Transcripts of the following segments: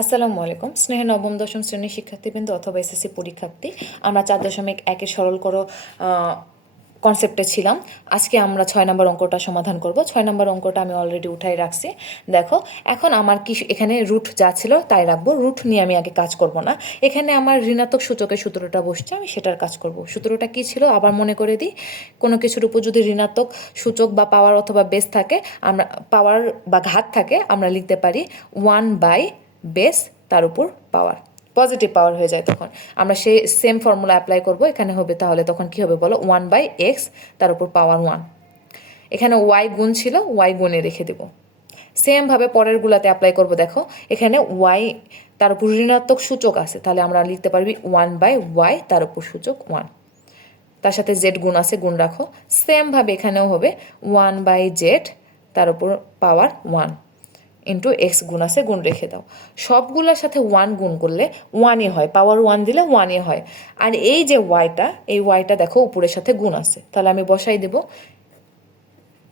আসসালামু আলাইকুম। স্নেহে নবম দশম শ্রেণীর শিক্ষার্থীবৃন্দ অথবা এসএসসি পরীক্ষার্থী, আমরা 4.1 সরল করো কনসেপ্টে ছিলাম। আজকে আমরা 6 নম্বর অঙ্কটা সমাধান করব। 6 নম্বর অঙ্কটা আমি অলরেডি উঠাই রাখছি। দেখো, এখন আমার কি এখানে রুট যা ছিল তাই রাখবো। রুট নিয়ে আমি আগে কাজ করব না। এখানে আমার ঋণাত্মক সূচকের সূত্রটা বসছে, আমি সেটার কাজ করব। সূত্রটা কি ছিল আবার মনে করে দিই। কোনো কিছুর উপর যদি ঋণাত্মক সূচক বা পাওয়ার অথবা বেস থাকে, আমরা পাওয়ার বা ঘাত থাকে, আমরা লিখতে পারি 1 বেস তার উপর পাওয়ার, পজিটিভ পাওয়ার হয়ে যায়। তখন আমরা সেই সেম ফর্মুলা অ্যাপ্লাই করব। এখানে হবে তাহলে তখন কি হবে বলো, 1/x তার উপর পাওয়ার 1। এখানে ওয়াই গুণ ছিল, ওয়াই গুণে রেখে দেব। সেমভাবে পরের গুলাতে অ্যাপ্লাই করব। দেখো, এখানে ওয়াই তার উপর ঋণাত্মক সূচক আছে, তাহলে আমরা লিখতে পারবি 1/y তার উপর সূচক 1। তার সাথে জেড গুণ আছে, গুণ রাখো। সেমভাবে এখানেও হবে 1/z তার উপর পাওয়ার 1 ইন্টু এক্স গুণ আছে, গুণ রেখে দাও। সবগুলোর সাথে 1 গুণ করলে 1ই হয়, পাওয়ার 1 দিলে 1ই হয়। আর এই যে ওয়াইটা, এই ওয়াইটা দেখো উপরের সাথে গুণ আছে, তাহলে আমি বসাই দেব।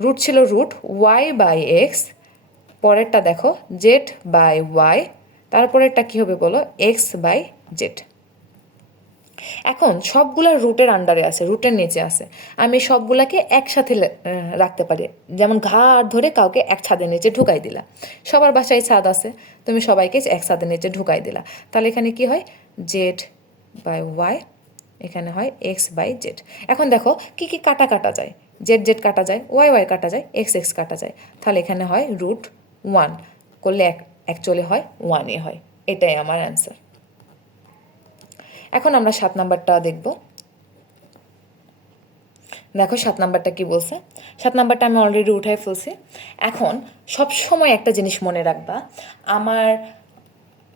রুট ছিল রুট y/x, পরেরটা দেখো z/y, তারপরেরটা কি হবে বলো, x/z। এখন সবগুলা রুটের আন্ডারে আছে, রুটের নিচে আছে। আমি সবগুলাকে একসাথে রাখতে পারি। যেমন ঘাড় ধরে কাউকে এক ছাদের নিচে ঢুকাই দিলা। সবার বাসায় ছাদ আছে, তুমি সবাইকে এক ছাদের নিচে ঢুকাই দিলা। তাহলে এখানে কি হয়, z/y, এখানে হয় x/z। এখন দেখো কি কি কাটা কাটা যায়, z কাটা যায়, y কাটা যায়, x কাটা যায়। তাহলে এখানে হয় √1 করলে অ্যাকচুয়ালি হয় 1ই হয়। এটাই আমার অ্যান্সার। এখন আমরা 7 নাম্বারটা দেখব। দেখো 7 নাম্বারটা কি বলছে। 7 নাম্বারটা আমি অলরেডি উঠাই ফেলছি। এখন সবসময় একটা জিনিস মনে রাখবা, আমার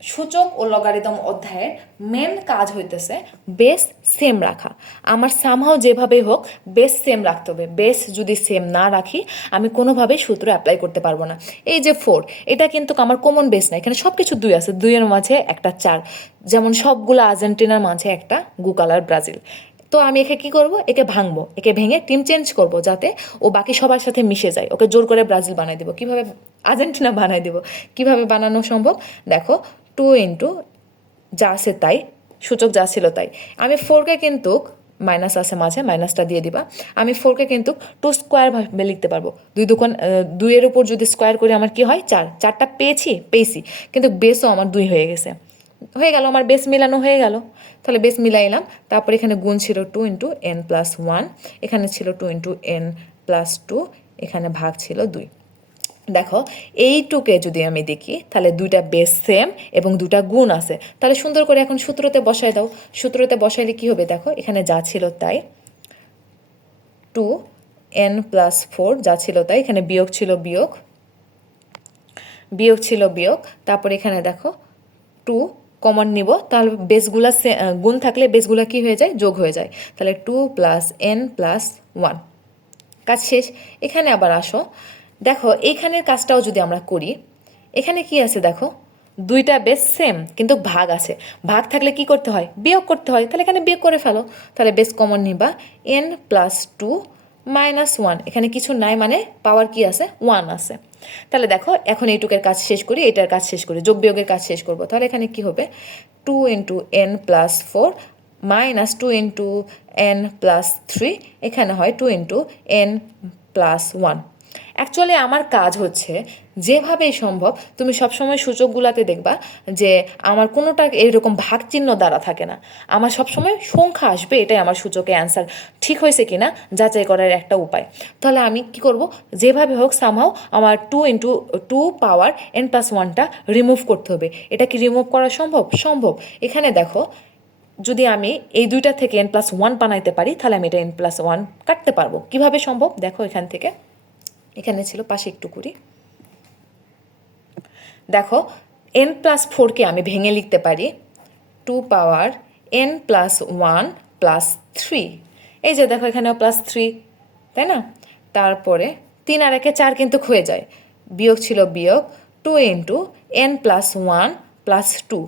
সূচক ও লগারিদম অধ্যায়ের মেন কাজ হইতেছে বেস সেম রাখা। আমার সামহাও যেভাবেই হোক বেস সেম রাখতে হবে। বেস যদি সেম না রাখি, আমি কোনোভাবেই সূত্র অ্যাপ্লাই করতে পারবো না। এই যে 4, এটা কিন্তু আমার কমন বেস না, এখানে সব কিছু 2 আছে, 2-এর মাঝে একটা 4। যেমন সবগুলো আর্জেন্টিনার মাঝে একটা গুকালার ব্রাজিল। তো আমি একে কি করব, একে ভাঙবো, একে ভেঙে টিম চেঞ্জ করব যাতে ও বাকি সবার সাথে মিশে যায়। ওকে জোর করে ব্রাজিল বানাই দিব। কিভাবে আর্জেন্টিনা বানাই দিব, কিভাবে বানানো সম্ভব দেখো। 2 ইন্টু যা আছে তাই, সূচক যা ছিল তাই। আমি 4কে কিন্তু মাইনাস আছে মাঝে, মাইনাসটা দিয়ে দিবা। আমি 4কে কিন্তু 2 স্কোয়ার ভাবে লিখতে পারবো। 2-এর উপর যদি স্কোয়ার করি আমার কি হয়, 4। 4টা পেয়েছি, কিন্তু বেসও আমার 2 হয়ে গেছে। হয়ে গেল, আমার বেস মিলানো হয়ে গেল। তাহলে বেস মিলাইলাম। তারপর এখানে গুণ ছিল 2 ইন্টু n+1, এখানে ছিল 2 ইন্টু n+2, এখানে ভাগ ছিল 2। দেখো, এইটুকে যদি আমি দেখি তাহলে 2টা বেস সেম এবং 2টা গুণ আছে। তাহলে সুন্দর করে এখন সূত্রতে বসাই দাও। সূত্রতে বসাইলে কি হবে দেখো, এখানে যা ছিল তাই, 2n+4 যা ছিল তাই, এখানে বিয়োগ ছিল বিয়োগ, তারপর এখানে দেখো 2 কমন নিব। তাহলে বেসগুলা গুণ থাকলে বেসগুলা কি হয়ে যায়, যোগ হয়ে যায়। তাহলে 2 + n+1, কাজ শেষ। এখানে আবার আসো, দেখো এইখানের কাজটাও যদি আমরা করি, এখানে কি আছে দেখো, 2টা বেস সেম কিন্তু ভাগ আছে। ভাগ থাকলে কি করতে হয়, বিয়োগ করতে হয়। তাহলে এখানে বিয়োগ করে ফেলো। তাহলে বেস কমন নিবা, n+2 - 1, এখানে কিছু নাই মানে পাওয়ার কি আছে, 1 আছে। তাহলে দেখো এখন এইটুকের কাজ শেষ করি, এটার কাজ শেষ করি, যোগ বিয়োগের কাজ শেষ করবো। তাহলে এখানে কি হবে, 2 ইন্টু n+4 - 2 ইন্টু n+3, এখানে হয় 2 ইন্টু n+1। অ্যাকচুয়ালি আমার কাজ হচ্ছে যেভাবেই সম্ভব, তুমি সবসময় সূচকগুলাতে দেখবা যে আমার কোনোটা এইরকম ভাগ চিহ্ন দ্বারা থাকে না। আমার সবসময় সংখ্যা আসবে, এটাই আমার সূচকে অ্যান্সার ঠিক হয়েছে কিনা যাচাই করার একটা উপায়। তাহলে আমি কি করব, যেভাবে হোক সামহাও আমার 2 ইন্টু 2 পাওয়ার n+1টা রিমুভ করতে হবে। এটা কি রিমুভ করা সম্ভব? সম্ভব। এখানে দেখো, যদি আমি এই 2টা থেকে n+1 বানাইতে পারি, তাহলে আমি এটা n+1 কাটতে পারবো। কিভাবে সম্ভব দেখো, এখান থেকে এখানে ছিল, পাশে একটু করি। দেখো, n+4কে আমি ভেঙে লিখতে পারি 2 পাওয়ার n+1 +3। এই যে দেখো, এখানেও +3, তাই না? তারপরে 3 আর 1-এ 4 কিন্তু হয়ে যায়, বিয়োগ ছিল বিয়োগ, 2 ইন্টু n+1 +2,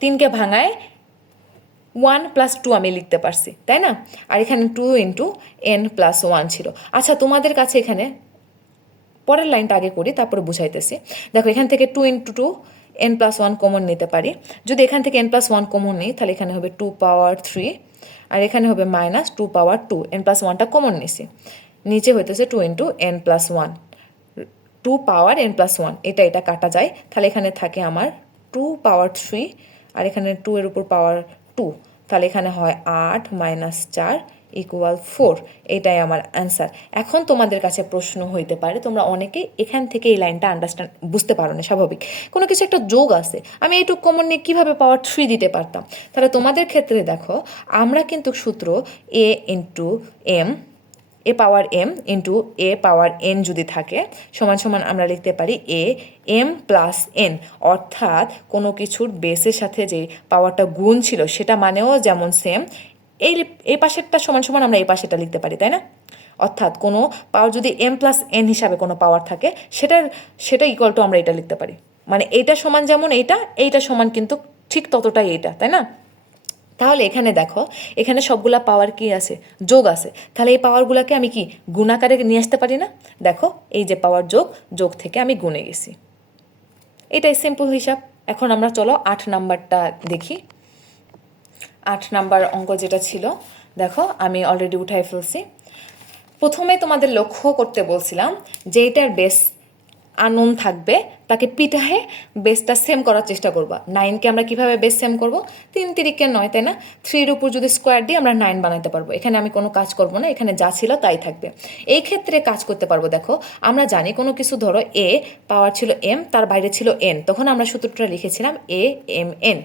3কে ভাঙায় 1+2 আমি লিখতে পারছি, তাই না? আর এখানে 2 ইন্টু n+1 ছিল। আচ্ছা, তোমাদের কাছে এখানে পরের লাইনটা আগে করি, তারপরে বুঝাইতেছি। দেখো, এখান থেকে 2 into 2, N plus one common নিতে পারি। যদি এখান থেকে এন প্লাস ওয়ান কমন নিই তাহলে এখানে হবে 2 পাওয়ার 3 আর এখানে হবে মাইনাস 2 পাওয়ার 2, এন প্লাস ওয়ানটা কমন নিছি, নিচে হইতেছে 2 ইন্টু এন প্লাস ওয়ান, 2 পাওয়ার এন প্লাস ওয়ান, এটা কাটা যায়, তাহলে এখানে থাকে আমার 2 পাওয়ার 3 আর এখানে 2 এর উপর পাওয়ার 2, তাহলে এখানে হয় 8 মাইনাস 4 ইকুয়াল 4, এটাই আমার অ্যান্সার। এখন তোমাদের কাছে প্রশ্ন হইতে পারে, তোমরা অনেকেই এখান থেকে এই লাইনটা আন্ডারস্ট্যান্ড বুঝতে পারো না, স্বাভাবিক, কোনো কিছু একটা যোগ আছে, আমি এইটুকু কমন নিয়ে কীভাবে পাওয়ার 3 দিতে পারতাম। তাহলে তোমাদের ক্ষেত্রে দেখো আমরা কিন্তু সূত্র এ ইন্টু এম, এ পাওয়ার এম ইন্টু এ পাওয়ার এন যদি থাকে সমান সমান আমরা লিখতে পারি এ এম প্লাস এন, অর্থাৎ কোনো কিছুর বেসের সাথে যে পাওয়ারটা গুণ ছিল সেটা মানেও যেমন সেম, এই পাশেরটা সমান সমান আমরা এই পাশেরটা লিখতে পারি, তাই না? অর্থাৎ কোনো পাওয়ার যদি এম প্লাস এন হিসাবে কোনো পাওয়ার থাকে সেটা ইকুয়াল টু আমরা এটা লিখতে পারি, মানে এইটা সমান যেমন এইটা সমান কিন্তু ঠিক ততটাই এইটা, তাই না? তাহলে এখানে দেখো এখানে সবগুলা পাওয়ার কি আছে, যোগ আছে, তাহলে এই পাওয়ারগুলোকে আমি কি গুণাকারে নিয়ে আসতে পারি না? দেখো এই যে পাওয়ার যোগ থেকে আমি গুণে গেছি, এটাই সিম্পল হিসাব। এখন আমরা চলো 8 নাম্বারটা দেখি। 8 নাম্বার অঙ্ক যেটা ছিল দেখো আমি অলরেডি উঠাই ফেলছি। প্রথমে তোমাদের লক্ষ্য করতে বলছিলাম যে এটার বেস আননোন থাকবে, তাকে পিঠাহে বেসটা সেম করার চেষ্টা করবা। 9কে আমরা কিভাবে বেস সেম করব, 3 তিরিকে 9, তাই না? 3-র উপর যদি স্কোয়ার দিয়ে আমরা 9 বানাতে পারবো। এখানে আমি কোনো কাজ করব না, এখানে যা ছিল তাই থাকবে। এই ক্ষেত্রে কাজ করতে পারবো। দেখো আমরা জানি কোনো কিছু ধরো এ পাওয়ার ছিল এম, তার বাইরে ছিল এন, তখন আমরা সূত্রটা লিখেছিলাম এ এম এন,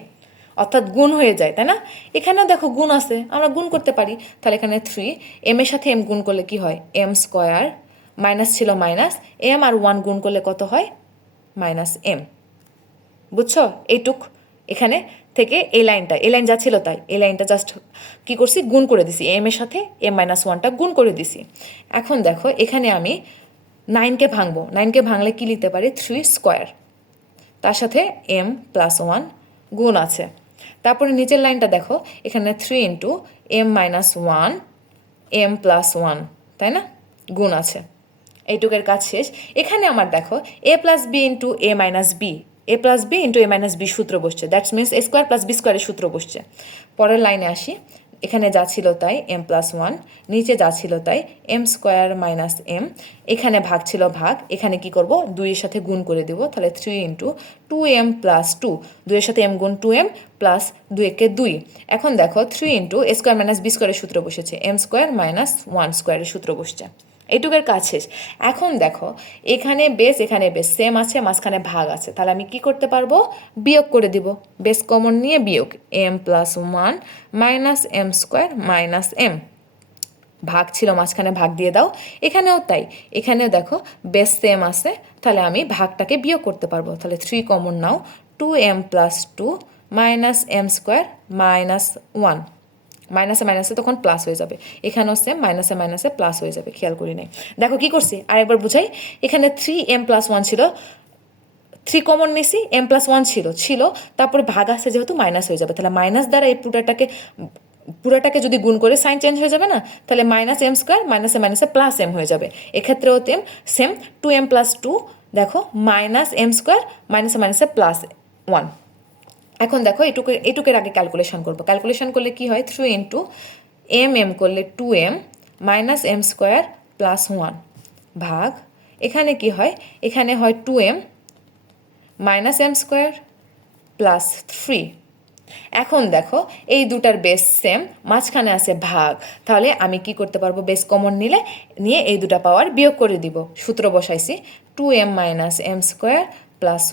অর্থাৎ গুণ হয়ে যায়, তাই না? এখানেও দেখো গুণ আছে, আমরা গুণ করতে পারি। তাহলে এখানে 3 এম এর সাথে এম গুণ করলে কি হয়, এম স্কোয়ার, মাইনাস ছিল মাইনাস, এম আর 1 গুণ করলে কত হয়, মাইনাস এম। বুঝছো? এইটুক এখানে থেকে এই লাইন যা ছিল তাই, এই লাইনটা জাস্ট কি করছি, গুণ করে দিছি, এম এর সাথে এম মাইনাস 1টা গুণ করে দিছি। এখন দেখো এখানে আমি 9কে ভাঙবো, 9কে ভাঙলে কি লিখতে পারি, 3 স্কোয়ার, তার সাথে এম প্লাস 1 গুণ আছে। তারপরে নিচের লাইনটা দেখো এখানে 3 into m minus 1 m plus 1, তাই না, গুণ আছে। এইটুকের কাজ শেষ। এখানে আমার দেখো a plus b into a minus b, a plus b into a minus b সূত্র বসছে, that's means a square plus b স্কোয়ারের সূত্র বসছে। পরের লাইনে আসি, এখানে যা ছিল তাই এম প্লাস 1, নিচে যা ছিল তাই এম স্কোয়ার মাইনাস এম, এখানে ভাগ ছিল ভাগ, এখানে কি করব, 2-এর সাথে গুণ করে দেবো, তাহলে 3 ইন্টু 2m প্লাস 2, 2-এর সাথে m গুণ 2m প্লাস 2-একে 2। এখন দেখো 3 ইন্টু এ স্কোয়ার মাইনাস বি স্কোয়ারের সূত্র বসেছে, এম স্কোয়ার মাইনাস 1 স্কোয়ারের সূত্র বসছে। এইটুকের কাজ শেষ। এখন দেখো এখানে বেস সেম আছে, মাঝখানে ভাগ আছে, তাহলে আমি কি করতে পারবো, বিয়োগ করে দিব, বেস কমন নিয়ে বিয়োগ, m plus 1 minus m square minus m, ভাগ ছিল মাঝখানে ভাগ দিয়ে দাও। এখানেও তাই, এখানেও দেখো বেস সেম আছে, তাহলে আমি ভাগটাকে বিয়োগ করতে পারবো, তাহলে 3 কমন নাও, 2m plus 2 minus m square minus 1, মাইনাসে মাইনাসে তখন প্লাস হয়ে যাবে, এখানেও সেম, মাইনাসে মাইনাসে প্লাস হয়ে যাবে, খেয়াল করি নাই। দেখো কি করছি, আরেকবার বুঝাই। এখানে 3m প্লাস 1 ছিল, 3 কমন নিছি, m প্লাস 1 ছিল, তারপরে ভাগ আসছে যেহেতু মাইনাস হয়ে যাবে, তাহলে মাইনাস দ্বারা এই পুরাটাকে যদি গুণ করে সাইন চেঞ্জ হয়ে যাবে না, তাহলে মাইনাস এম স্কোয়ার মাইনাসে মাইনাসে প্লাস এম হয়ে যাবে। এক্ষেত্রেও সেম 2m প্লাস 2, দেখো মাইনাস এম স্কোয়ার মাইনাসে মাইনাসে প্লাস 1। এখন দেখো এটুকের আগে ক্যালকুলেশন করবো, ক্যালকুলেশন করলে কি হয়, 3 ইন্টু এম করলে 2m minus m square plus 1 ভাগ, এখানে কি হয়, এখানে হয় 2m minus m square plus 3। এখন দেখো এই দুটার বেস সেম, মাঝখানে আছে ভাগ, তাহলে আমি কি করতে পারবো, বেস কমন নিয়ে এই দুটা পাওয়ার বিয়োগ করে দিব। সূত্র বসাইছি, 2m minus m square plus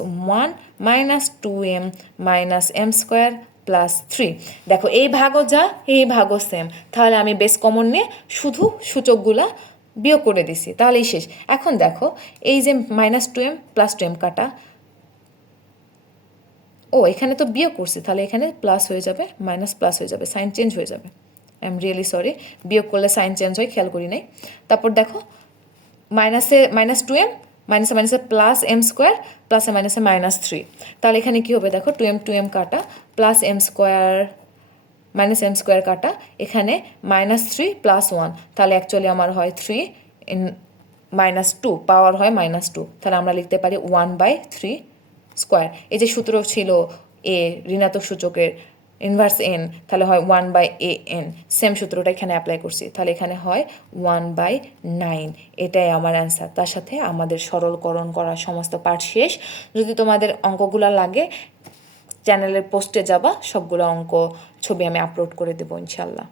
1 minus 2m minus m square plus 3। দেখো এই ভাগও যা, এই ভাগও সেম, তাহলে আমি বেস কমন নিয়ে শুধু সূচকগুলা বিয়োগ করে দিছি, তাহলেই শেষ। এখন দেখো এই যে মাইনাস 2m প্লাস 2m কাটা, ও এখানে তো বিয়োগ করছি, তাহলে এখানে প্লাস হয়ে যাবে, মাইনাস প্লাস হয়ে যাবে, সাইন চেঞ্জ হয়ে যাবে। আই এম রিয়েলি সরি, বিয়োগ করলে সাইন চেঞ্জ হয়, খেয়াল করি নাই। তারপর দেখো মাইনাস 2m মাইনাসে মাইনাসে প্লাস এম স্কোয়ার প্লাসে মাইনাসে মাইনাস 3, তাহলে এখানে কি হবে, দেখো 2m কাটা plus m square minus m square কাটা, এখানে মাইনাস 3 প্লাস 1, তাহলে অ্যাকচুয়ালি আমার হয় 3 ইন মাইনাস 2, পাওয়ার হয় মাইনাস 2, তাহলে আমরা লিখতে পারি 1/3 স্কোয়ার। এই যে সূত্র ছিল এ ঋণাত্মক সূচকের ইনভার্স এন, তাহলে হয় 1/an। সেম সূত্রটা এখানে অ্যাপ্লাই করছি, তাহলে এখানে হয় 1/9। এটাই আমার অ্যান্সার। তার সাথে আমাদের সরলকরণ করা সমস্ত পাঠ শেষ। যদি তোমাদের অঙ্কগুলো লাগে চ্যানেলের পোস্টে যাবা, সবগুলো অঙ্ক ছবি আমি আপলোড করে দেবো ইনশাল্লাহ।